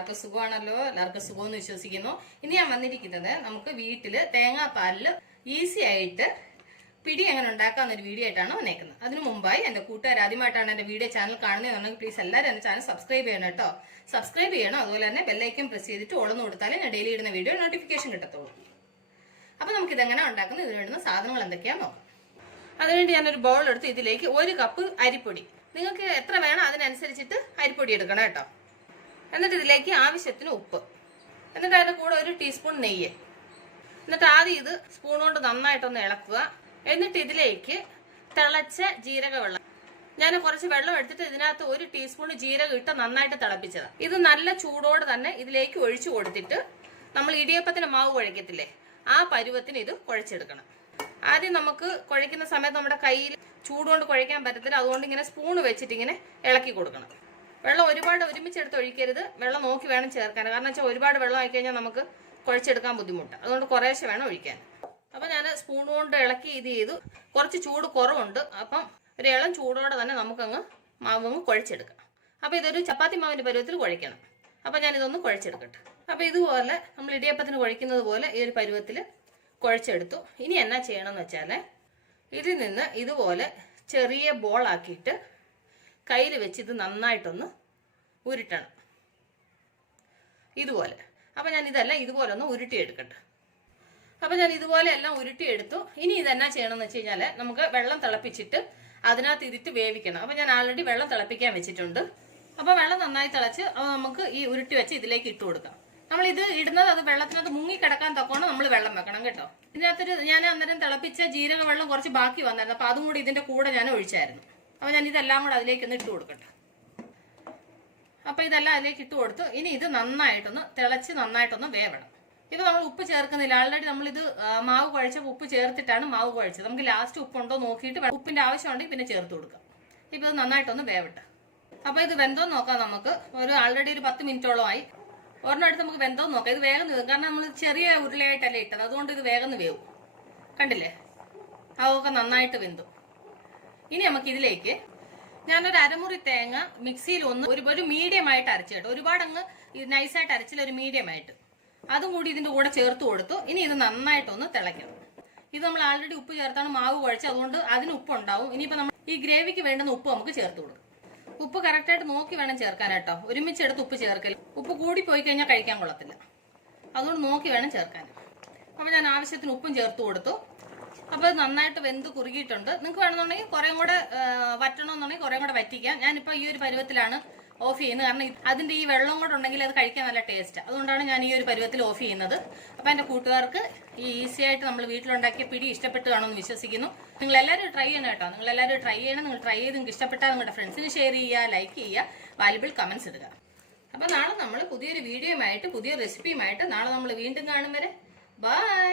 എല്ലാവർക്കും സുഖമാണല്ലോ. എല്ലാവർക്കും സുഖമെന്ന് വിശ്വസിക്കുന്നു. ഇനി ഞാൻ വന്നിരിക്കുന്നത് നമുക്ക് വീട്ടില് തേങ്ങാപ്പാലില് ഈസി ആയിട്ട് പിടി എങ്ങനെ ഉണ്ടാക്കാന്നൊരു വീഡിയോ ആയിട്ടാണ് വന്നേക്കുന്നത്. അതിനു മുമ്പായി എന്റെ കൂട്ടുകാർ ആദ്യമായിട്ടാണ് എന്റെ വീഡിയോ ചാനൽ കാണുന്നതെന്നുണ്ടെങ്കിൽ പ്ലീസ് എല്ലാവരും എന്റെ ചാനൽ സബ്സ്ക്രൈബ് ചെയ്യണം കേട്ടോ. സബ്സ്ക്രൈബ് ചെയ്യണം. അതുപോലെ തന്നെ ബെല്ലൈക്കൻ പ്രസ് ചെയ്തിട്ട് ഓളന്ന് കൊടുത്താലേ ഞാൻ ഡെയിലി ഇടുന്ന വീഡിയോ നോട്ടിഫിക്കേഷൻ കിട്ടത്തുള്ളൂ. അപ്പൊ നമുക്ക് ഇതെങ്ങനെ ഉണ്ടാക്കുന്നത്, ഇതിന് വേണ്ടുന്ന സാധനങ്ങൾ എന്തൊക്കെയാണോ. അതിനുവേണ്ടി ഞാനൊരു ബൗൾ എടുത്ത് ഇതിലേക്ക് 1 കപ്പ് അരിപ്പൊടി, നിങ്ങൾക്ക് എത്ര വേണം അതിനനുസരിച്ചിട്ട് അരിപ്പൊടി എടുക്കണം കേട്ടോ. എന്നിട്ട് ഇതിലേക്ക് ആവശ്യത്തിന് ഉപ്പ്, എന്നിട്ട് അതിന്റെ കൂടെ 1 ടീസ്പൂൺ നെയ്യ്. എന്നിട്ട് ആദ്യം ഇത് സ്പൂൺ കൊണ്ട് നന്നായിട്ടൊന്ന് ഇളക്കുക. എന്നിട്ട് ഇതിലേക്ക് തിളച്ച ജീരക വെള്ളം, ഞാൻ കുറച്ച് വെള്ളം എടുത്തിട്ട് ഇതിനകത്ത് 1 ടീസ്പൂൺ ജീരകം ഇട്ട് നന്നായിട്ട് തിളപ്പിച്ചതാണ്. ഇത് നല്ല ചൂടോടെ തന്നെ ഇതിലേക്ക് ഒഴിച്ചു കൊടുത്തിട്ട് നമ്മൾ ഇടിയപ്പത്തിന് മാവ് കുഴക്കത്തില്ലേ, ആ പരുവത്തിന് ഇത് കുഴച്ചെടുക്കണം. ആദ്യം നമുക്ക് കുഴയ്ക്കുന്ന സമയത്ത് നമ്മുടെ കയ്യിൽ ചൂടുകൊണ്ട് കുഴയ്ക്കാൻ പറ്റത്തില്ല, അതുകൊണ്ട് ഇങ്ങനെ സ്പൂൺ വെച്ചിട്ട് ഇങ്ങനെ ഇളക്കി കൊടുക്കണം. വെള്ളം ഒരുപാട് ഒരുമിച്ചെടുത്ത് ഒഴിക്കരുത്, വെള്ളം നോക്കി വേണം ചേർക്കാൻ. കാരണം വെച്ചാൽ ഒരുപാട് വെള്ളം ആയി കഴിഞ്ഞാൽ നമുക്ക് കുഴച്ചെടുക്കാൻ ബുദ്ധിമുട്ടാണ്, അതുകൊണ്ട് കുറേശ്ശെ വേണം ഒഴിക്കാൻ. അപ്പം ഞാൻ സ്പൂൺ കൊണ്ട് ഇളക്കി ഇത് ചെയ്തു. കുറച്ച് ചൂട് കുറവുണ്ട്, അപ്പം ഒരു ഇളം ചൂടോടെ തന്നെ നമുക്കങ്ങ് മാവങ്ങ് കുഴച്ചെടുക്കാം. അപ്പം ഇതൊരു ചപ്പാത്തി മാവിൻ്റെ പരുവത്തിൽ കുഴയ്ക്കണം. അപ്പം ഞാനിതൊന്ന് കുഴച്ചെടുക്കട്ടെ. അപ്പം ഇതുപോലെ നമ്മൾ ഇടിയപ്പത്തിന് കുഴയ്ക്കുന്നത് പോലെ ഈ ഒരു പരുവത്തിൽ കുഴച്ചെടുത്തു. ഇനി എന്നാ ചെയ്യണമെന്ന് വെച്ചാൽ ഇതിൽ നിന്ന് ഇതുപോലെ ചെറിയ ബോളാക്കിയിട്ട് കയ്യിൽ വെച്ച് ഇത് നന്നായിട്ടൊന്ന് ഉരുട്ടണം ഇതുപോലെ. അപ്പം ഞാൻ ഇതെല്ലാം ഇതുപോലെ ഒന്ന് ഉരുട്ടിയെടുക്കട്ടെ. അപ്പം ഞാൻ ഇതുപോലെ എല്ലാം ഉരുട്ടിയെടുത്തു. ഇനി ഇതെന്നാ ചെയ്യണമെന്ന് വെച്ച് കഴിഞ്ഞാൽ നമുക്ക് വെള്ളം തിളപ്പിച്ചിട്ട് അതിനകത്ത് ഇതിട്ട് വേവിക്കണം. അപ്പം ഞാൻ ആൾറെഡി വെള്ളം തിളപ്പിക്കാൻ വെച്ചിട്ടുണ്ട്. അപ്പോൾ വെള്ളം നന്നായി തിളച്ച് നമുക്ക് ഈ ഉരുട്ടി വെച്ച് ഇതിലേക്ക് ഇട്ട് കൊടുക്കാം. നമ്മൾ ഇത് ഇടുന്നത് അത് വെള്ളത്തിനകത്ത് മുങ്ങി കിടക്കാൻ തക്കോണം നമ്മൾ വെള്ളം വെക്കണം കേട്ടോ. ഇതിനകത്തൊരു ഞാൻ അന്നേരം തിളപ്പിച്ച ജീരക വെള്ളം കുറച്ച് ബാക്കി വന്നായിരുന്നു, അപ്പോൾ അതും കൂടി ഇതിന്റെ കൂടെ ഞാൻ ഒഴിച്ചായിരുന്നു. അപ്പോൾ ഞാൻ ഇതെല്ലാം കൂടെ അതിലേക്കൊന്ന് ഇട്ട് കൊടുക്കട്ടെ. അപ്പോൾ ഇതെല്ലാം അതിലേക്ക് ഇട്ട് കൊടുത്തു. ഇനി ഇത് നന്നായിട്ടൊന്ന് തിളച്ച് നന്നായിട്ടൊന്ന് വേവണം. ഇത് നമ്മൾ ഉപ്പ് ചേർക്കുന്നില്ല, ആൾറെഡി നമ്മളിത് മാവ് കുഴച്ചപ്പോൾ ഉപ്പ് ചേർത്തിട്ടാണ് മാവ് കുഴച്ചത്. നമുക്ക് ലാസ്റ്റ് ഉപ്പുണ്ടോ നോക്കിയിട്ട് ഉപ്പിന്റെ ആവശ്യമുണ്ടെങ്കിൽ പിന്നെ ചേർത്ത് കൊടുക്കാം. ഇപ്പം ഇത് നന്നായിട്ടൊന്ന് വേവട്ടെ. അപ്പോൾ ഇത് വെന്തോ നോക്കാം. നമുക്ക് ആൾറെഡി ഒരു 10 മിനിറ്റോളമായി. ഒരെണ്ണം എടുത്ത് നമുക്ക് വെന്തോ നോക്കാം. ഇത് വേഗം വേവും, കാരണം നമ്മൾ ചെറിയ ഉരുളയായിട്ടല്ലേ ഇട്ടത്, അതുകൊണ്ട് ഇത് വേഗം വേവും. കണ്ടില്ലേ, അതൊക്കെ നന്നായിട്ട് വെന്തു. ഇനി നമുക്ക് ഇതിലേക്ക് ഞാനൊരു അരമുറി തേങ്ങ മിക്സിയിൽ ഒരു മീഡിയം ആയിട്ട് അരച്ചു കേട്ടോ. ഒരുപാട് അങ്ങ് നൈസായിട്ട് അരച്ചില്ല, ഒരു മീഡിയം ആയിട്ട്. അതും കൂടി ഇതിന്റെ കൂടെ ചേർത്ത് കൊടുത്തു. ഇനി ഇത് നന്നായിട്ടൊന്ന് തിളയ്ക്കണം. ഇത് നമ്മൾ ആൾറെഡി ഉപ്പ് ചേർത്താണ് മാവ് കുഴച്ചത്, അതുകൊണ്ട് അതിന് ഉപ്പ് ഉണ്ടാവും. ഇനിയിപ്പോൾ നമ്മൾ ഈ ഗ്രേവിക്ക് വേണ്ടുന്ന ഉപ്പ് നമുക്ക് ചേർത്ത് കൊടുക്കും. ഉപ്പ് കറക്റ്റായിട്ട് നോക്കി വേണം ചേർക്കാൻ കേട്ടോ. ഒരുമിച്ചെടുത്ത് ഉപ്പ് ചേർക്കൽ, ഉപ്പ് കൂടി പോയി കഴിഞ്ഞാൽ കഴിക്കാൻ കൊള്ളത്തില്ല, അതുകൊണ്ട് നോക്കി വേണം ചേർക്കാൻ. അപ്പോൾ ഞാൻ ആവശ്യത്തിന് ഉപ്പും ചേർത്ത് കൊടുത്തു. അപ്പോൾ ഇത് നന്നായിട്ട് വെന്ത് കുറുകിയിട്ടുണ്ട്. നിങ്ങൾക്ക് വേണമെന്നുണ്ടെങ്കിൽ കുറേ കൂടെ വറ്റണമെന്നുണ്ടെങ്കിൽ കുറേ കൂടെ വറ്റിക്കാം. ഞാനിപ്പോൾ ഈ ഒരു പരുവത്തിലാണ് ഓഫ് ചെയ്യുന്നത്, കാരണം അതിന്റെ ഈ വെള്ളം കൂടെ ഉണ്ടെങ്കിൽ അത് കഴിക്കാൻ നല്ല ടേസ്റ്റ്. അതുകൊണ്ടാണ് ഞാൻ ഈ ഒരു പരുവത്തിൽ ഓഫ് ചെയ്യുന്നത്. അപ്പോൾ എൻ്റെ കൂട്ടുകാർക്ക് ഈ ഈസി ആയിട്ട് നമ്മൾ വീട്ടിലുണ്ടാക്കിയ പിടി ഇഷ്ടപ്പെട്ട് കാണുമെന്ന് വിശ്വസിക്കുന്നു. നിങ്ങൾ എല്ലാവരും ട്രൈ ചെയ്യണം കേട്ടോ. നിങ്ങൾ എല്ലാവരും ട്രൈ ചെയ്യണം. നിങ്ങൾ ട്രൈ ചെയ്ത് നിങ്ങൾക്ക് ഇഷ്ടപ്പെട്ടാൽ നിങ്ങളുടെ ഫ്രണ്ട്സിന് ഷെയർ ചെയ്യുക, ലൈക്ക് ചെയ്യുക, വാല്യുബിൾ കമന്റ്സ് ഇടുക. അപ്പോൾ നാളെ നമ്മൾ പുതിയൊരു വീഡിയോയുമായിട്ട് പുതിയ റെസിപ്പിയുമായിട്ട് നാളെ നമ്മൾ വീണ്ടും കാണും വരെ ബൈ.